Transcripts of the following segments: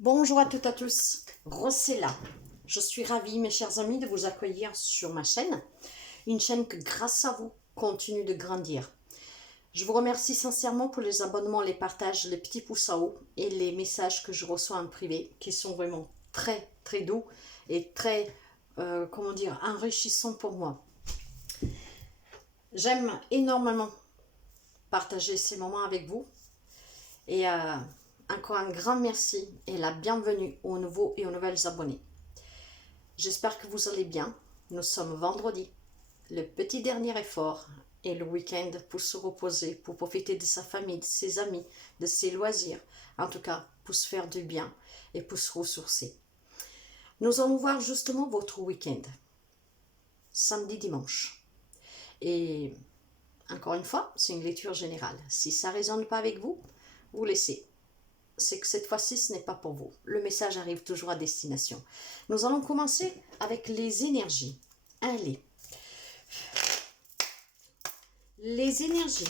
Bonjour à toutes et à tous, Rossella. Je suis ravie, mes chers amis, de vous accueillir sur ma chaîne. Une chaîne que, grâce à vous, continue de grandir. Je vous remercie sincèrement pour les abonnements, les partages, les petits pouces en haut et les messages que je reçois en privé qui sont vraiment très, très doux et très, enrichissants pour moi. J'aime énormément partager ces moments avec vous et encore un grand merci et la bienvenue aux nouveaux et aux nouvelles abonnés. J'espère que vous allez bien. Nous sommes vendredi, le petit dernier effort et le week-end pour se reposer, pour profiter de sa famille, de ses amis, de ses loisirs, en tout cas pour se faire du bien et pour se ressourcer. Nous allons voir justement votre week-end, samedi, dimanche. Et encore une fois, c'est une lecture générale. Si ça ne résonne pas avec vous, vous laissez. C'est que cette fois-ci, ce n'est pas pour vous. Le message arrive toujours à destination. Nous allons commencer avec les énergies. Allez. Les énergies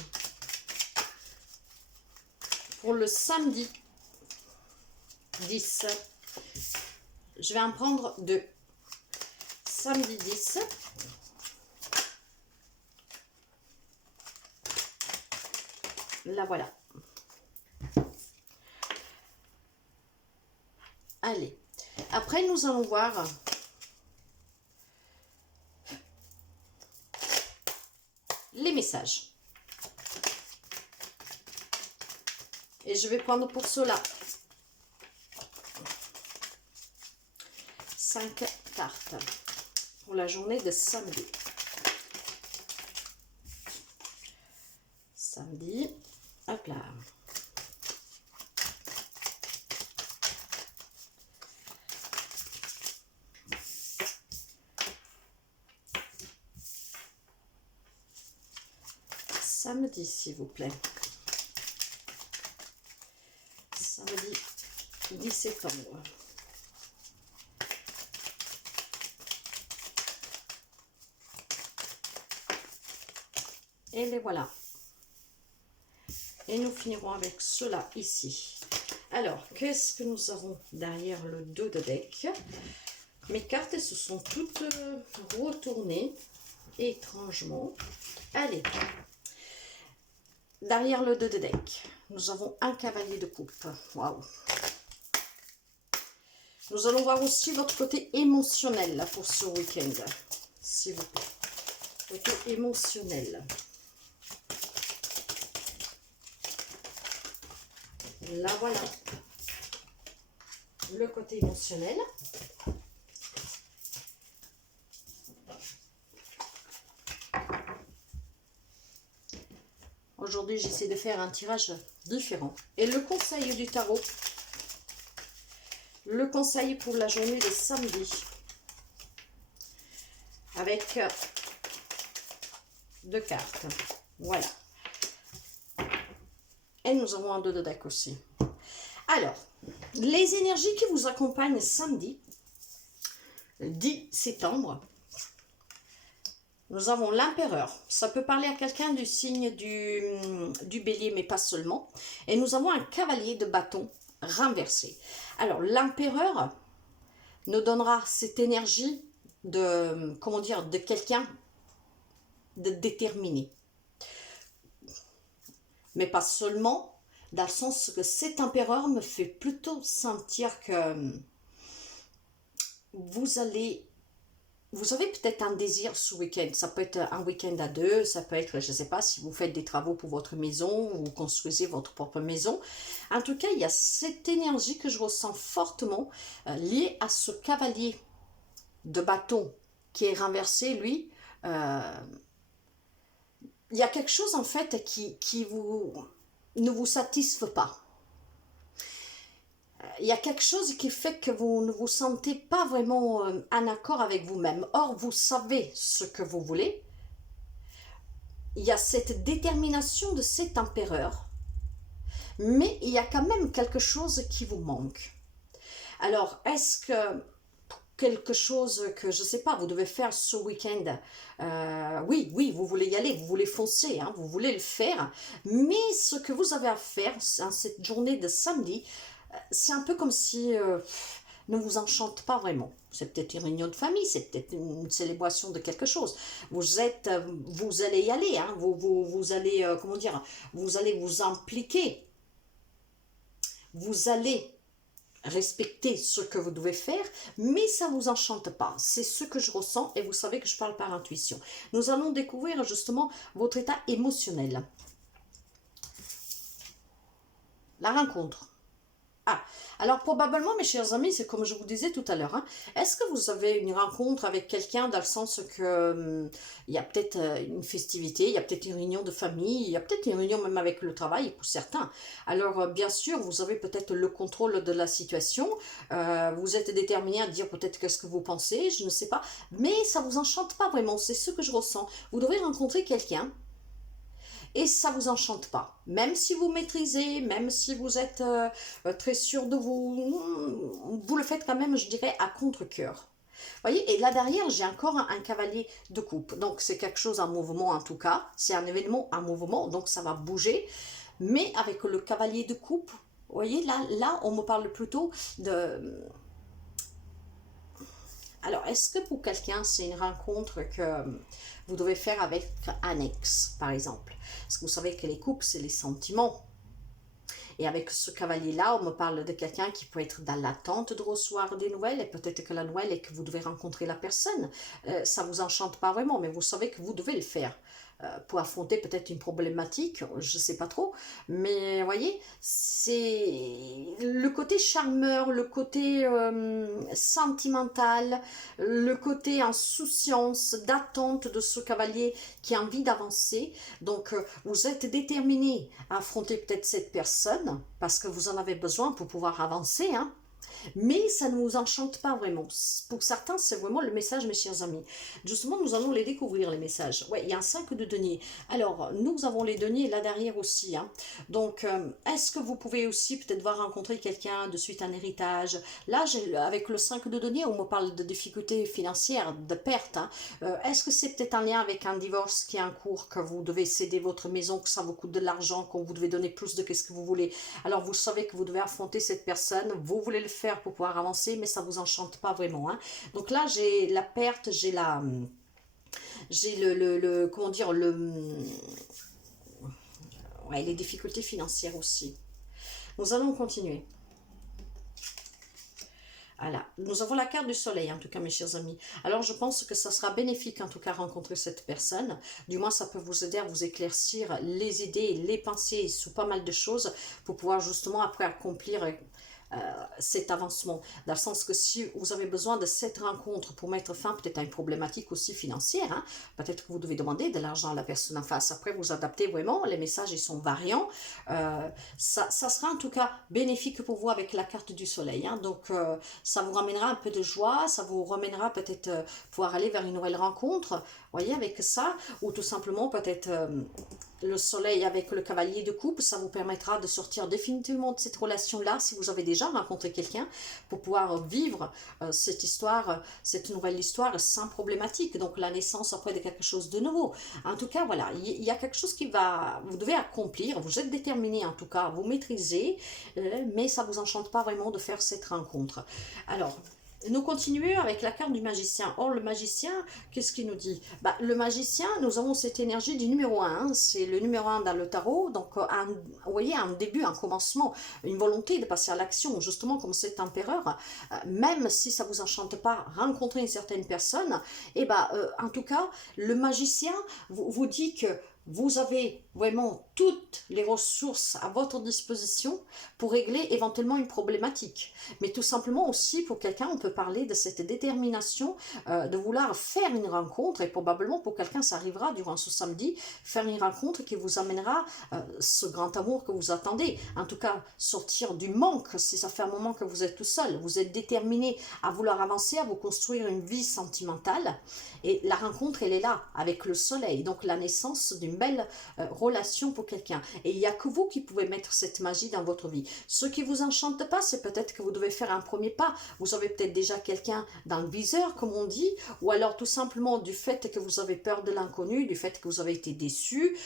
pour le samedi 10. Je vais en prendre deux. Samedi 10. La voilà. Allez. Après, nous allons voir les messages. Et je vais prendre pour cela 5 cartes pour la journée de samedi. Samedi, hop là. Samedi, s'il vous plaît. Samedi 10 septembre. Et les voilà. Et nous finirons avec cela ici. Alors, qu'est-ce que nous avons derrière le dos de deck? Mes cartes se sont toutes retournées étrangement. Allez. Derrière le dos de deck, nous avons un cavalier de coupe. Waouh! Nous allons voir aussi votre côté émotionnel là, pour ce week-end, s'il vous plaît. Côté émotionnel. Là, voilà. Le côté émotionnel. Aujourd'hui, j'essaie de faire un tirage différent. Et le conseil du tarot, le conseil pour la journée de samedi, avec 2 cartes. Voilà. Et nous avons un dos de deck aussi. Alors, les énergies qui vous accompagnent samedi, 10 septembre, nous avons l'empereur. Ça peut parler à quelqu'un du signe du bélier, mais pas seulement. Et nous avons un cavalier de bâton renversé. Alors, l'empereur nous donnera cette énergie de, comment dire, de quelqu'un de déterminé. Mais pas seulement, dans le sens que cet empereur me fait plutôt sentir que vous avez peut-être un désir ce week-end. Ça peut être un week-end à deux, ça peut être, je ne sais pas, si vous faites des travaux pour votre maison ou vous construisez votre propre maison. En tout cas, il y a cette énergie que je ressens fortement liée à ce cavalier de bâton qui est renversé, lui. Il y a quelque chose en fait qui ne vous satisfait pas. Il y a quelque chose qui fait que vous ne vous sentez pas vraiment en accord avec vous-même. Or, vous savez ce que vous voulez. Il y a cette détermination de cet empereur, mais il y a quand même quelque chose qui vous manque. Alors, est-ce que quelque chose que, je ne sais pas, vous devez faire ce week-end, oui, vous voulez y aller, vous voulez foncer, hein, vous voulez le faire, mais ce que vous avez à faire en cette journée de samedi, c'est un peu comme si ne vous enchante pas vraiment. C'est peut-être une réunion de famille, c'est peut-être une célébration de quelque chose. Vous allez y aller, hein, vous allez, comment dire, vous allez vous impliquer, vous allez respecter ce que vous devez faire, mais ça ne vous enchante pas. C'est ce que je ressens et vous savez que je parle par intuition. Nous allons découvrir justement votre état émotionnel. La rencontre. Ah, alors probablement, mes chers amis, c'est comme je vous disais tout à l'heure, hein, est-ce que vous avez une rencontre avec quelqu'un dans le sens que il y a peut-être une festivité, il y a peut-être une réunion de famille, il y a peut-être une réunion même avec le travail pour certains. Alors bien sûr, vous avez peut-être le contrôle de la situation, vous êtes déterminé à dire peut-être qu'est-ce que vous pensez, je ne sais pas, mais ça vous enchante pas vraiment, c'est ce que je ressens. Vous devez rencontrer quelqu'un et ça vous enchante pas. Même si vous maîtrisez, même si vous êtes très sûr de vous, vous le faites quand même, je dirais, à contre-cœur. Voyez, et là derrière, j'ai encore un cavalier de coupe. Donc c'est quelque chose en mouvement en tout cas. C'est un événement en mouvement, donc ça va bouger. Mais avec le cavalier de coupe, vous voyez, là, on me parle plutôt de... Alors, est-ce que pour quelqu'un, c'est une rencontre que vous devez faire avec un ex, par exemple? Parce que vous savez que les couples, c'est les sentiments. Et avec ce cavalier-là, on me parle de quelqu'un qui peut être dans l'attente de recevoir des nouvelles, et peut-être que la nouvelle est que vous devez rencontrer la personne. Ça ne vous enchante pas vraiment, mais vous savez que vous devez le faire. Pour affronter peut-être une problématique, je ne sais pas trop, mais voyez, c'est le côté charmeur, le côté sentimental, le côté insouciance, d'attente de ce cavalier qui a envie d'avancer. Donc vous êtes déterminé à affronter peut-être cette personne parce que vous en avez besoin pour pouvoir avancer, hein. Mais ça ne vous enchante pas vraiment. Pour certains, c'est vraiment le message, mes chers amis. Justement, nous allons les découvrir, les messages. Ouais, il y a un 5 de denier. Alors, nous avons les deniers là derrière aussi, hein. Donc, est-ce que vous pouvez aussi peut-être voir rencontrer quelqu'un de suite un héritage? Là, avec le 5 de denier, on me parle de difficultés financières, de pertes, hein. Est-ce que c'est peut-être un lien avec un divorce qui est en cours, que vous devez céder votre maison, que ça vous coûte de l'argent, qu'on vous devez donner plus de ce que vous voulez? Alors, vous savez que vous devez affronter cette personne, vous voulez le faire pour pouvoir avancer, mais ça vous enchante pas vraiment, hein. Donc là, j'ai la perte, j'ai comment dire, ouais, les difficultés financières aussi. Nous allons continuer. Voilà, nous avons la carte du soleil en tout cas, mes chers amis. Alors je pense que ça sera bénéfique en tout cas rencontrer cette personne. Du moins ça peut vous aider à vous éclaircir les idées, les pensées sur pas mal de choses pour pouvoir justement après accomplir cet avancement. Dans le sens que si vous avez besoin de cette rencontre pour mettre fin peut-être à une problématique aussi financière, hein, peut-être que vous devez demander de l'argent à la personne en face. Après vous adaptez vraiment, les messages ils sont variants. Ça sera en tout cas bénéfique pour vous avec la carte du soleil, hein. Donc ça vous ramènera un peu de joie, ça vous ramènera peut-être pouvoir aller vers une nouvelle rencontre, voyez, avec ça, ou tout simplement peut-être le soleil avec le cavalier de coupe, ça vous permettra de sortir définitivement de cette relation-là si vous avez déjà rencontré quelqu'un pour pouvoir vivre cette histoire, cette nouvelle histoire sans problématique. Donc la naissance après de quelque chose de nouveau. En tout cas, voilà, il y a quelque chose qui va, vous devez accomplir, vous êtes déterminé en tout cas, vous maîtrisez, mais ça ne vous enchante pas vraiment de faire cette rencontre. Alors, nous continuons avec la carte du magicien. Or, le magicien, qu'est-ce qu'il nous dit? Le magicien, nous avons cette énergie du numéro 1. Hein, c'est le numéro 1 dans le tarot. Donc, vous voyez, un début, un commencement, une volonté de passer à l'action, justement comme cet empereur. Même si ça ne vous enchante pas, rencontrer une certaine personne, en tout cas, le magicien vous dit que vous avez vraiment toutes les ressources à votre disposition pour régler éventuellement une problématique. Mais tout simplement aussi, pour quelqu'un, on peut parler de cette détermination de vouloir faire une rencontre, et probablement pour quelqu'un, ça arrivera durant ce samedi, faire une rencontre qui vous amènera ce grand amour que vous attendez. En tout cas, sortir du manque, si ça fait un moment que vous êtes tout seul, vous êtes déterminé à vouloir avancer, à vous construire une vie sentimentale, et la rencontre, elle est là, avec le soleil, donc la naissance d'une belle relation pour quelqu'un. Et il n'y a que vous qui pouvez mettre cette magie dans votre vie. Ce qui ne vous enchante pas, c'est peut-être que vous devez faire un premier pas. Vous avez peut-être déjà quelqu'un dans le viseur, comme on dit, ou alors tout simplement du fait que vous avez peur de l'inconnu, du fait que vous avez été déçu,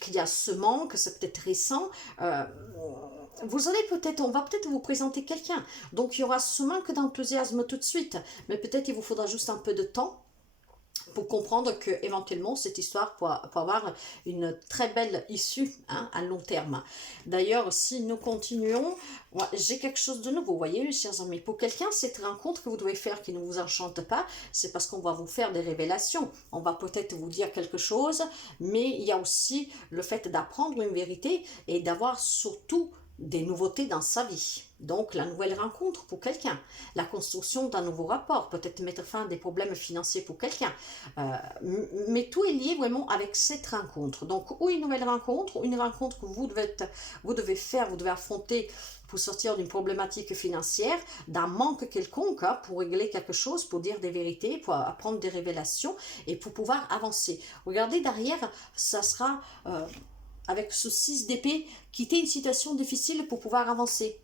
qu'il y a ce manque, c'est peut-être récent. vous allez peut-être, on va peut-être vous présenter quelqu'un. Donc, il y aura ce manque d'enthousiasme tout de suite. Mais peut-être il vous faudra juste un peu de temps pour comprendre que éventuellement cette histoire peut avoir une très belle issue, hein, à long terme. D'ailleurs, si nous continuons, j'ai quelque chose de nouveau, vous voyez, chers amis. Pour quelqu'un, cette rencontre que vous devez faire qui ne vous enchante pas, c'est parce qu'on va vous faire des révélations. On va peut-être vous dire quelque chose, mais il y a aussi le fait d'apprendre une vérité et d'avoir surtout des nouveautés dans sa vie. Donc, la nouvelle rencontre pour quelqu'un, la construction d'un nouveau rapport, peut-être mettre fin à des problèmes financiers pour quelqu'un. Mais tout est lié vraiment avec cette rencontre. Donc, ou une nouvelle rencontre, ou une rencontre que vous devez faire, vous devez affronter pour sortir d'une problématique financière, d'un manque quelconque, hein, pour régler quelque chose, pour dire des vérités, pour apprendre des révélations et pour pouvoir avancer. Regardez derrière, ça sera... avec ce 6 d'épée, quitter une situation difficile pour pouvoir avancer.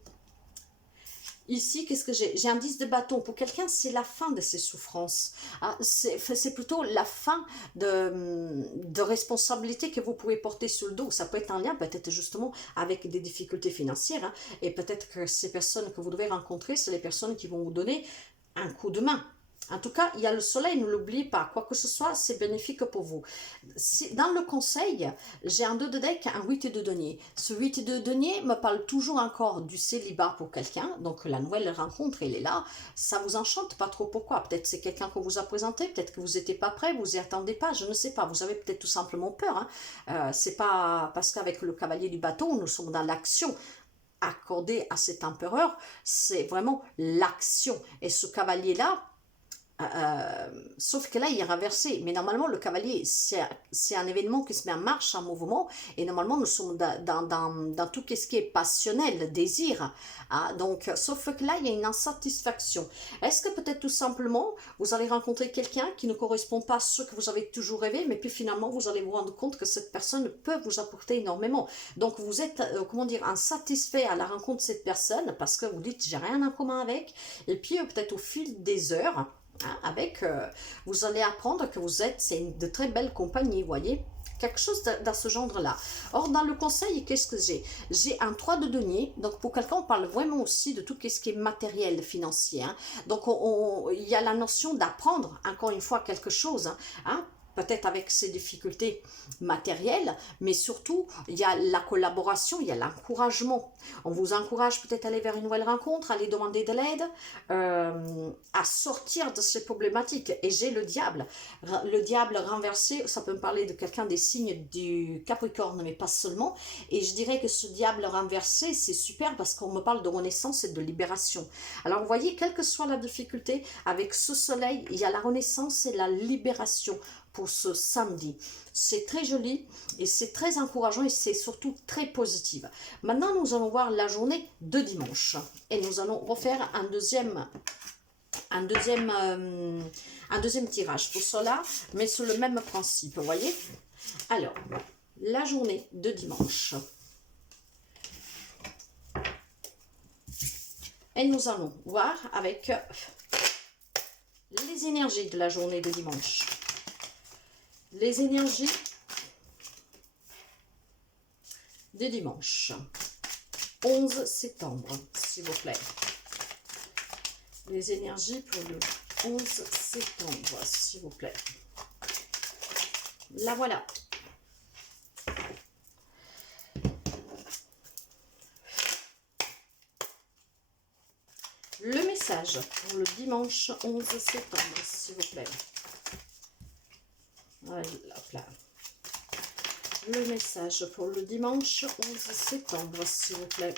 Ici, qu'est-ce que j'ai? J'ai un 10 de bâton. Pour quelqu'un, c'est la fin de ses souffrances. Ah, c'est plutôt la fin de responsabilités que vous pouvez porter sur le dos. Ça peut être en lien, peut-être justement, avec des difficultés financières, hein. Et peut-être que ces personnes que vous devez rencontrer, c'est les personnes qui vont vous donner un coup de main. En tout cas, il y a le soleil, ne l'oubliez pas. Quoi que ce soit, c'est bénéfique pour vous. Dans le conseil, j'ai un 2 de deck, un 8 de denier. Ce 8 de denier me parle toujours encore du célibat pour quelqu'un. Donc, la nouvelle rencontre, elle est là. Ça vous enchante pas trop. Pourquoi? Peut-être c'est quelqu'un qu'on vous a présenté. Peut-être que vous n'étiez pas prêt, vous n'y attendez pas. Je ne sais pas. Vous avez peut-être tout simplement peur, hein. C'est pas parce qu'avec le cavalier du bâton, nous sommes dans l'action accordée à cet empereur. C'est vraiment l'action. Et ce cavalier-là, sauf que là il est renversé, mais normalement le cavalier c'est un événement qui se met en marche, en mouvement, et normalement nous sommes dans tout ce qui est passionnel, le désir, hein. Donc sauf que là il y a une insatisfaction. Est-ce que peut-être tout simplement vous allez rencontrer quelqu'un qui ne correspond pas à ce que vous avez toujours rêvé, mais puis finalement vous allez vous rendre compte que cette personne peut vous apporter énormément. Donc vous êtes comment dire, insatisfait à la rencontre de cette personne parce que vous dites j'ai rien en commun avec, et puis peut-être au fil des heures, hein, vous allez apprendre que c'est de très belles compagnies, voyez, quelque chose dans ce genre-là. Or, dans le conseil, qu'est-ce que j'ai? J'ai un 3 de denier, donc pour quelqu'un, on parle vraiment aussi de tout ce qui est matériel, financier, hein. Donc, il y a la notion d'apprendre, encore une fois, quelque chose, hein, peut-être avec ses difficultés matérielles, mais surtout, il y a la collaboration, il y a l'encouragement. On vous encourage peut-être à aller vers une nouvelle rencontre, à aller demander de l'aide, à sortir de ces problématiques. Et j'ai le diable. Le diable renversé, ça peut me parler de quelqu'un des signes du Capricorne, mais pas seulement. Et je dirais que ce diable renversé, c'est super parce qu'on me parle de renaissance et de libération. Alors, vous voyez, quelle que soit la difficulté, avec ce soleil, il y a la renaissance et la libération pour ce samedi. C'est très joli et c'est très encourageant et c'est surtout très positif. Maintenant, nous allons voir la journée de dimanche et nous allons refaire un deuxième tirage pour cela, mais sur le même principe, vous voyez. Alors, la journée de dimanche. Et nous allons voir avec les énergies de la journée de dimanche. Les énergies de dimanche, 11 septembre, s'il vous plaît. Les énergies pour le 11 septembre, s'il vous plaît. La voilà. Le message pour le dimanche 11 septembre, s'il vous plaît. Voilà, hop là. Le message pour le dimanche 11 septembre, s'il vous plaît.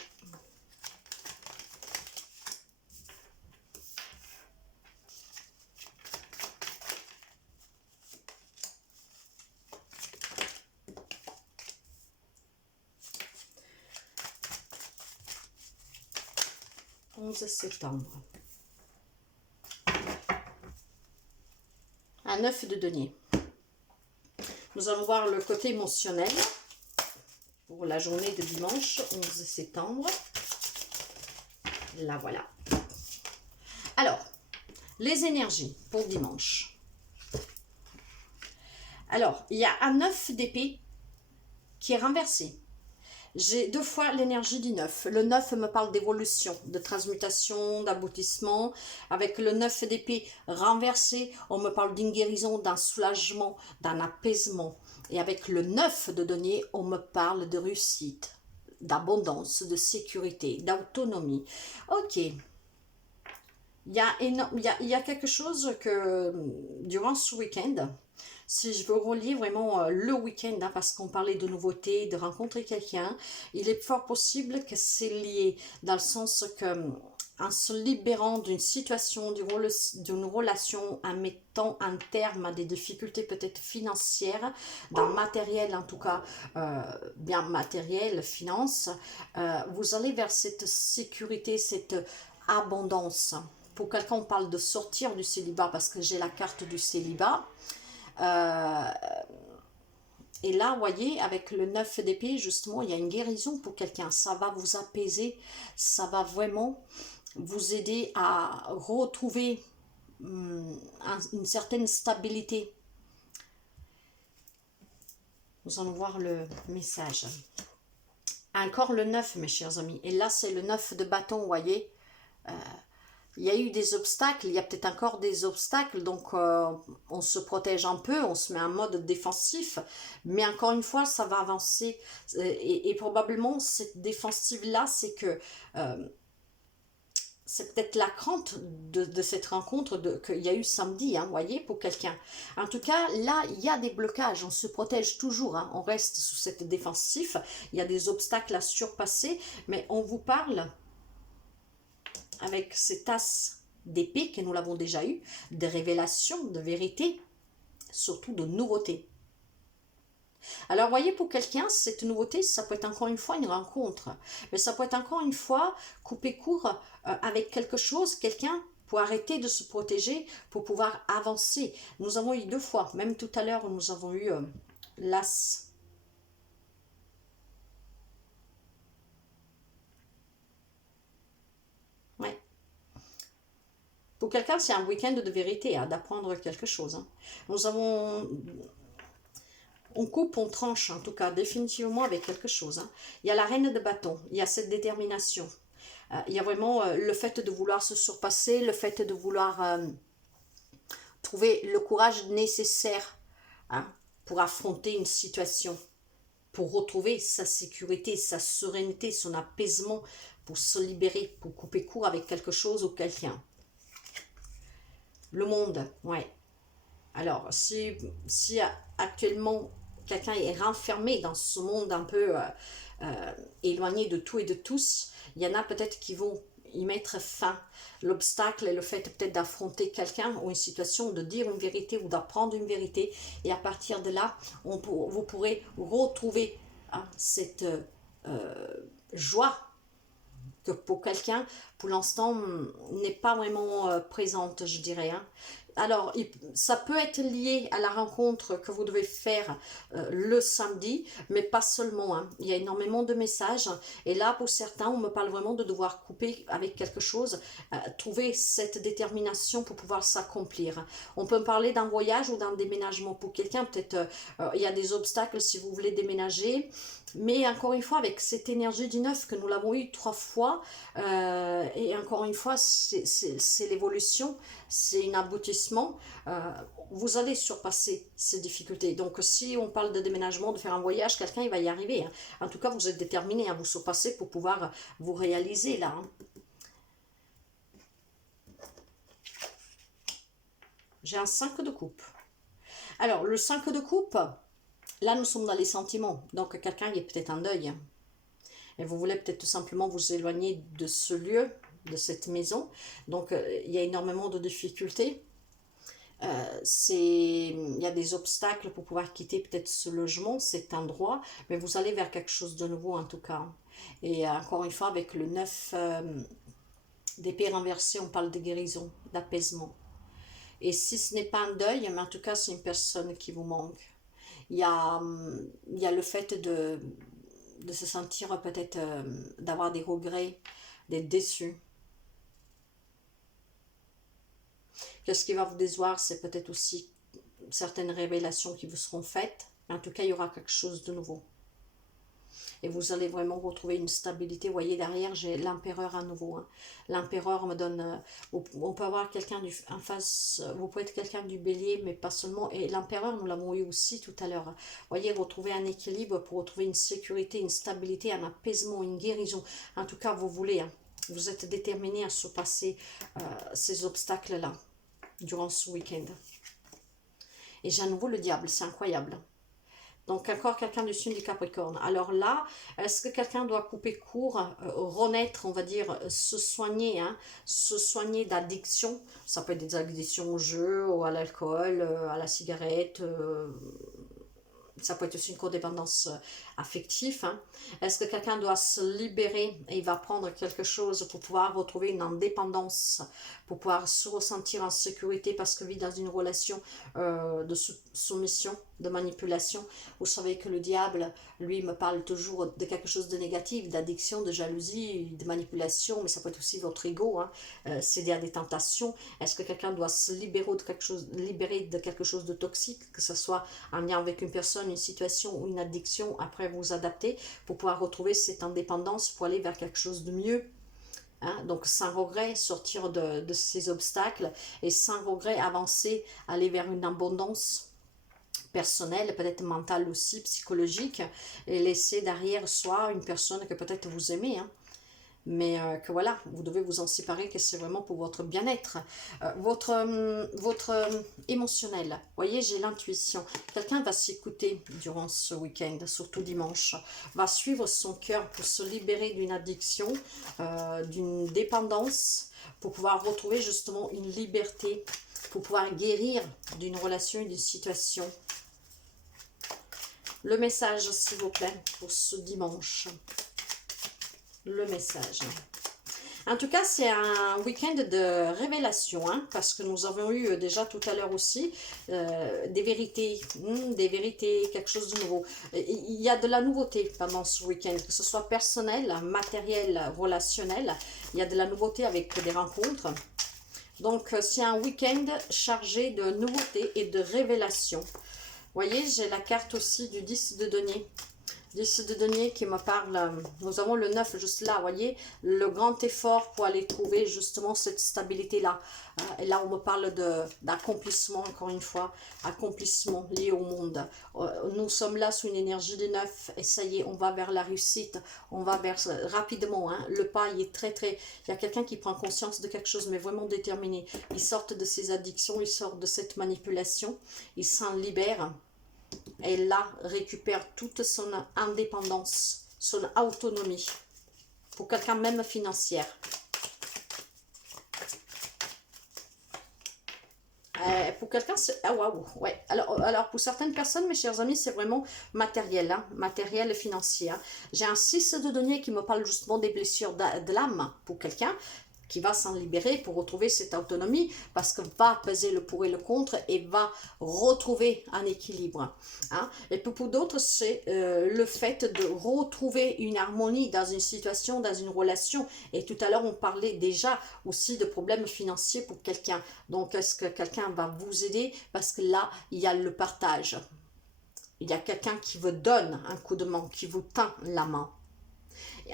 « 11 septembre. Un 9 de denier. Nous allons voir le côté émotionnel pour la journée de dimanche 11 septembre. La voilà. Alors, les énergies pour dimanche. Alors, il y a un 9 d'épée qui est renversé. J'ai deux fois l'énergie du 9. Le 9 me parle d'évolution, de transmutation, d'aboutissement. Avec le 9 d'épée renversé, on me parle d'une guérison, d'un soulagement, d'un apaisement. Et avec le 9 de denier, on me parle de réussite, d'abondance, de sécurité, d'autonomie. Ok, il y a quelque chose que durant ce week-end, si je veux relier vraiment le week-end, hein, parce qu'on parlait de nouveautés, de rencontrer quelqu'un, il est fort possible que c'est lié, dans le sens que en se libérant d'une situation, d'une relation, en mettant un terme à des difficultés peut-être financières, dans le matériel en tout cas, bien matériel, finance, vous allez vers cette sécurité, cette abondance. Pour quelqu'un, on parle de sortir du célibat parce que j'ai la carte du célibat. Euh, et là, vous voyez, avec le 9 d'épée, justement, il y a une guérison pour quelqu'un. Ça va vous apaiser, ça va vraiment vous aider à retrouver une certaine stabilité. Nous allons voir le message. Encore le 9, mes chers amis. Et là, c'est le 9 de bâton, vous voyez. Il y a eu des obstacles, il y a peut-être encore des obstacles, donc on se protège un peu, on se met en mode défensif, mais encore une fois, ça va avancer. Et probablement, cette défensive-là, c'est que c'est peut-être la crainte de cette rencontre qu'il y a eu samedi, hein, vous voyez, pour quelqu'un. En tout cas, là, il y a des blocages, on se protège toujours, hein, on reste sous cette défensif, il y a des obstacles à surpasser, mais on vous parle avec cet as d'épée que nous l'avons déjà eu, de révélations, de vérité, surtout de nouveautés. Alors, voyez, pour quelqu'un, cette nouveauté, ça peut être encore une fois une rencontre, mais ça peut être encore une fois couper court avec quelque chose, quelqu'un pour arrêter de se protéger, pour pouvoir avancer. Nous avons eu deux fois, même tout à l'heure, nous avons eu l'as. Ouais. Pour quelqu'un, c'est un week-end de vérité, hein, d'apprendre quelque chose. Hein. Nous avons on coupe, on tranche, en tout cas, définitivement avec quelque chose. Hein. Il y a la reine de bâton, il y a cette détermination. Il y a vraiment le fait de vouloir se surpasser, le fait de vouloir trouver le courage nécessaire, hein, pour affronter une situation, pour retrouver sa sécurité, sa sérénité, son apaisement, pour se libérer, pour couper court avec quelque chose ou quelqu'un. Le monde, ouais. Alors, si actuellement quelqu'un est renfermé dans ce monde un peu éloigné de tout et de tous, il y en a peut-être qui vont y mettre fin. L'obstacle est le fait peut-être d'affronter quelqu'un ou une situation, de dire une vérité ou d'apprendre une vérité. Et à partir de là, vous pourrez retrouver, hein, cette joie que pour quelqu'un, pour l'instant, n'est pas vraiment présente, je dirais. Hein. Alors, ça peut être lié à la rencontre que vous devez faire le samedi, mais pas seulement. Hein. Il y a énormément de messages. Et là, pour certains, on me parle vraiment de devoir couper avec quelque chose, trouver cette détermination pour pouvoir s'accomplir. On peut me parler d'un voyage ou d'un déménagement pour quelqu'un. Peut-être il y a des obstacles si vous voulez déménager. Mais encore une fois, avec cette énergie du 9 que nous l'avons eu 3 fois, et encore une fois, c'est l'évolution, c'est un aboutissement. Vous allez surpasser ces difficultés. Donc, si on parle de déménagement, de faire un voyage, quelqu'un il va y arriver. Hein. En tout cas, vous êtes déterminé à vous surpasser pour pouvoir vous réaliser là. Hein. J'ai un 5 de coupe. Alors, le 5 de coupe, là, nous sommes dans les sentiments. Donc, quelqu'un, il est peut-être en deuil. Et vous voulez peut-être tout simplement vous éloigner de ce lieu, de cette maison. Donc, il y a énormément de difficultés. Il y a des obstacles pour pouvoir quitter peut-être ce logement, cet endroit. Mais vous allez vers quelque chose de nouveau, en tout cas. Et encore une fois, avec le 9 d'épée renversée, on parle de guérison, d'apaisement. Et si ce n'est pas un deuil, mais en tout cas, c'est une personne qui vous manque. Il y a le fait de se sentir peut-être, d'avoir des regrets, d'être déçu. Qu'est-ce qui va vous décevoir? C'est peut-être aussi certaines révélations qui vous seront faites. Mais en tout cas, il y aura quelque chose de nouveau. Et vous allez vraiment retrouver une stabilité. Vous voyez, derrière, j'ai l'empereur à nouveau. Hein. L'empereur me donne... on peut avoir quelqu'un en face... Vous pouvez être quelqu'un du bélier, mais pas seulement. Et l'empereur, nous l'avons eu aussi tout à l'heure. Vous voyez, retrouver un équilibre pour retrouver une sécurité, une stabilité, un apaisement, une guérison. En tout cas, vous voulez. Hein. Vous êtes déterminé à surpasser ces obstacles-là durant ce week-end. Et j'ai à nouveau le diable, c'est incroyable. Donc, encore quelqu'un du signe du Capricorne. Alors là, est-ce que quelqu'un doit couper court, renaître, on va dire, se soigner, hein, se soigner d'addiction? Ça peut être des addictions au jeu, ou à l'alcool, à la cigarette, ça peut être aussi une codépendance affective. Hein. Est-ce que quelqu'un doit se libérer et il va prendre quelque chose pour pouvoir retrouver une indépendance, pour pouvoir se ressentir en sécurité parce que vit dans une relation de soumission, de manipulation? Vous savez que le diable, lui, me parle toujours de quelque chose de négatif, d'addiction, de jalousie, de manipulation, mais ça peut être aussi votre ego, hein, céder à des tentations. Est-ce que quelqu'un doit se libérer de quelque chose de toxique, que ce soit en lien avec une personne, une situation ou une addiction, après vous adapter pour pouvoir retrouver cette indépendance pour aller vers quelque chose de mieux. Hein? Donc sans regret, sortir de ces obstacles et sans regret avancer, aller vers une abondance personnelle, peut-être mentale aussi, psychologique, et laisser derrière soi une personne que peut-être vous aimez, hein, mais que voilà, vous devez vous en séparer, que c'est vraiment pour votre bien-être, votre émotionnel. Vous voyez, j'ai l'intuition. Quelqu'un va s'écouter durant ce week-end, surtout dimanche, va suivre son cœur pour se libérer d'une addiction, d'une dépendance, pour pouvoir retrouver justement une liberté, pour pouvoir guérir d'une relation, d'une situation. Le message, s'il vous plaît, pour ce dimanche. Le message. En tout cas, c'est un week-end de révélation, hein, parce que nous avons eu déjà tout à l'heure aussi des vérités, quelque chose de nouveau. Il y a de la nouveauté pendant ce week-end, que ce soit personnel, matériel, relationnel. Il y a de la nouveauté avec des rencontres. Donc, c'est un week-end chargé de nouveautés et de révélations. Vous voyez, j'ai la carte aussi du 10 de denier. 10 de denier qui me parle, nous avons le 9 juste là, vous voyez, le grand effort pour aller trouver justement cette stabilité-là. Et là, on me parle d'accomplissement, encore une fois, accomplissement lié au monde. Nous sommes là sous une énergie de 9 et ça y est, on va vers la réussite, on va vers, rapidement, hein, le pas, il est il y a quelqu'un qui prend conscience de quelque chose, mais vraiment déterminé. Ils sortent de ces addictions, ils sortent de cette manipulation, ils s'en libèrent. Et là, récupère toute son indépendance, son autonomie, pour quelqu'un même financière. Pour quelqu'un, ah waouh, ouais. Alors, pour certaines personnes, mes chers amis, c'est vraiment matériel, hein, matériel et financier. Hein. J'ai un 6 de denier qui me parle justement des blessures de l'âme pour quelqu'un qui va s'en libérer pour retrouver cette autonomie, parce que va peser le pour et le contre et va retrouver un équilibre. Hein. Et pour d'autres, c'est le fait de retrouver une harmonie dans une situation, dans une relation. Et tout à l'heure, on parlait déjà aussi de problèmes financiers pour quelqu'un. Donc, est-ce que quelqu'un va vous aider? Parce que là, il y a le partage. Il y a quelqu'un qui vous donne un coup de main, qui vous tend la main.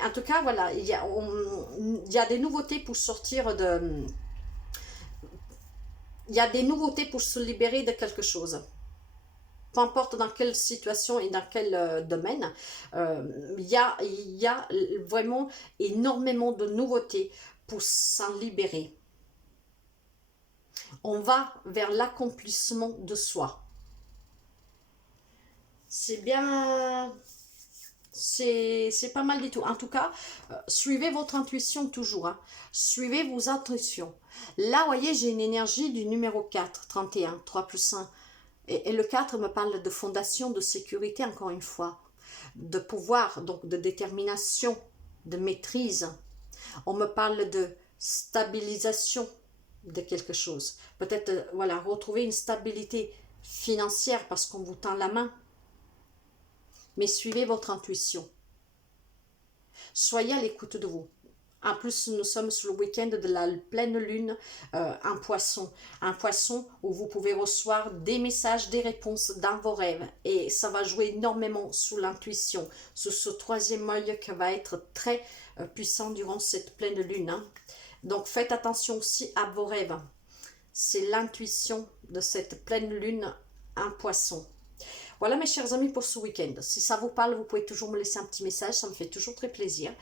En tout cas, voilà, il y a des nouveautés pour sortir de... Il y a des nouveautés pour se libérer de quelque chose. Peu importe dans quelle situation et dans quel domaine, il y a vraiment énormément de nouveautés pour s'en libérer. On va vers l'accomplissement de soi. C'est bien... C'est pas mal du tout. En tout cas, suivez votre intuition toujours. Hein. Suivez vos intuitions. Là, vous voyez, j'ai une énergie du numéro 4, 31, 3 plus 1. Et le 4 me parle de fondation, de sécurité, encore une fois. De pouvoir, donc de détermination, de maîtrise. On me parle de stabilisation de quelque chose. Peut-être, voilà, retrouver une stabilité financière parce qu'on vous tend la main. Mais suivez votre intuition. Soyez à l'écoute de vous. En plus, nous sommes sous le week-end de la pleine lune en poisson. Un poisson où vous pouvez recevoir des messages, des réponses dans vos rêves. Et ça va jouer énormément sous l'intuition, sous ce troisième œil qui va être très puissant durant cette pleine lune. Hein. Donc faites attention aussi à vos rêves. C'est l'intuition de cette pleine lune en poisson. Voilà mes chers amis pour ce week-end. Si ça vous parle, vous pouvez toujours me laisser un petit message, ça me fait toujours très plaisir.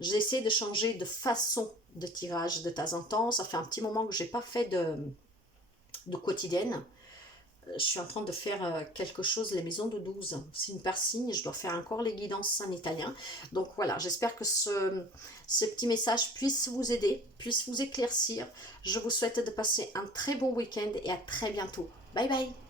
J'essaie de changer de façon de tirage de temps en temps. Ça fait un petit moment que je n'ai pas fait de quotidienne. Je suis en train de faire quelque chose, les maisons de 12, signe par signe. Je dois faire encore les guidances en italien. Donc voilà, j'espère que ces petits messages puissent vous aider, puissent vous éclaircir. Je vous souhaite de passer un très bon week-end et à très bientôt. Bye bye!